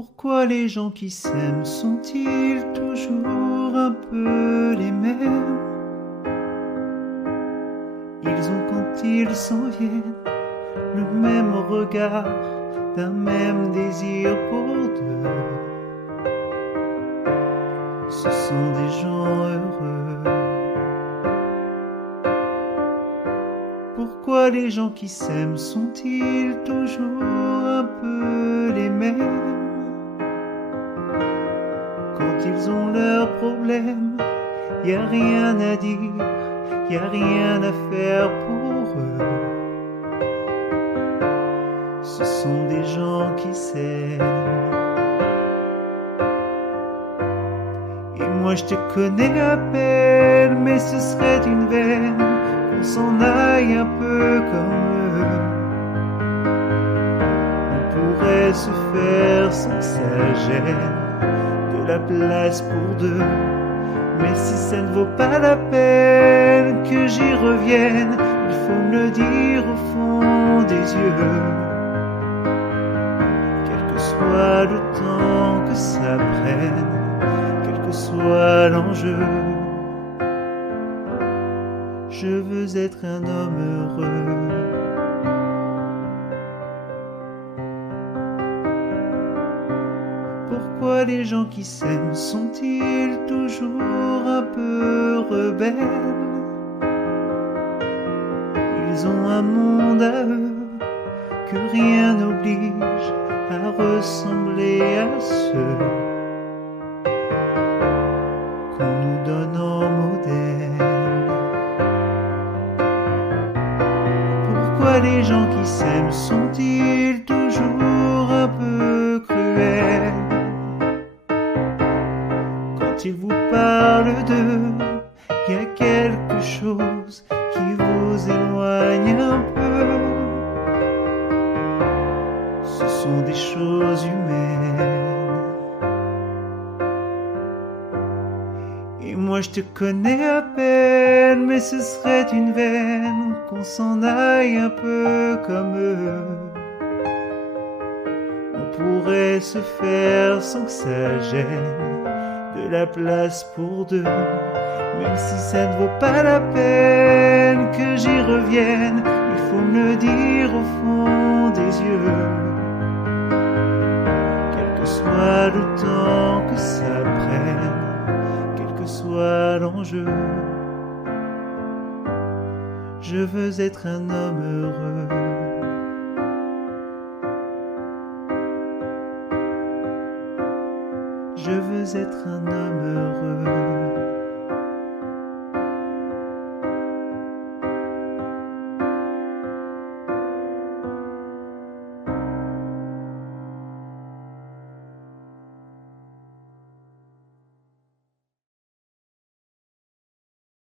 Pourquoi les gens qui s'aiment sont-ils toujours un peu les mêmes? Ils ont quand ils s'en viennent le même regard d'un même désir pour deux. Ce sont des gens heureux. Pourquoi les gens qui s'aiment sont-ils toujours un peu les mêmes? Quand ils ont leurs problèmes, y a rien à dire, y a rien à faire pour eux. Ce sont des gens qui s'aiment. Et moi je te connais à peine, mais ce serait une veine qu'on s'en aille un peu comme eux. On pourrait se faire sans que ça gêne de la place pour deux. Mais si ça ne vaut pas la peine que j'y revienne, il faut me le dire au fond des yeux. Quel que soit le temps que ça prenne, quel que soit l'enjeu, je veux être un homme heureux. Pourquoi les gens qui s'aiment sont-ils toujours un peu rebelles? Ils ont un monde à eux que rien n'oblige à ressembler à ceux qu'on nous donne en modèle. Pourquoi les gens qui s'aiment sont-ils toujours un peu cruels? Quand ils vous parlent d'eux, il y a quelque chose qui vous éloigne un peu. Ce sont des choses humaines. Et moi je te connais à peine, mais ce serait une veine qu'on s'en aille un peu comme eux. On pourrait se faire sans que ça gêne de la place pour deux. Même si ça ne vaut pas la peine que j'y revienne, il faut me le dire au fond des yeux. Quel que soit le temps que ça prenne, quel que soit l'enjeu, je veux être un homme heureux. Je veux être un homme heureux.